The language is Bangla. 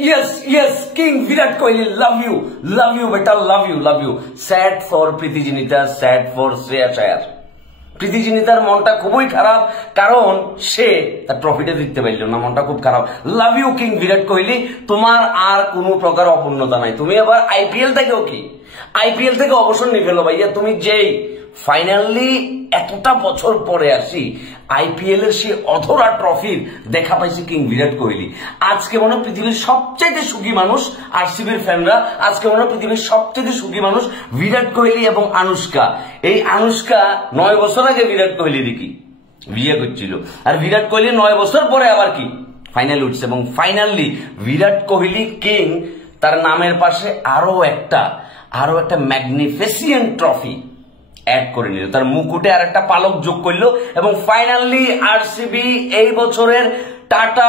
Yes, King Virat Kohli, love you, beta, love you. Sad for Preeti Zinita, sad for Shreya Shayar. প্রীতি জিনিতার মনটা খুবই খারাপ, কারণ সে তার ট্রফিটা জিততে পারল না, মনটা খুব খারাপ। Love you king Virat Kohli, তোমার আর কোনো প্রকার অপূর্ণতা নাই। তুমি আবার আইপিএল থেকেও কি আইপিএল থেকে অবসর নিয়ে ফেলো ভাইয়া। তুমি যেই ফাইনালি এতটা বছর পরে আসি আইপিএল এর সেই অধরা ট্রফির দেখা পাইছে কিং বিরাট কোহলি। আজকে মনে হয় পৃথিবীর সবচেয়ে সুখী মানুষ আরসিবির ফ্যানরা, আজকে মনে হয় পৃথিবীর সবচেয়ে সুখী মানুষ বিরাট কোহলি এবং আনুষ্কা। এই আনুষ্কা 9 বছর আগে বিরাট কোহলির কি বিয়ে করছিল, আর বিরাট কোহলি 9 বছর পরে আবার কি ফাইনাল উঠছে, এবং ফাইনালি বিরাট কোহলি কিং তার নামের পাশে আরো একটা ম্যাগনিফিসিয়েন্ট ট্রফি অ্যাড করে নিল, তার মুকুটে আর একটা পালক যোগ করলো, এবং ফাইনালি আরসিবি এই বছরের টাটা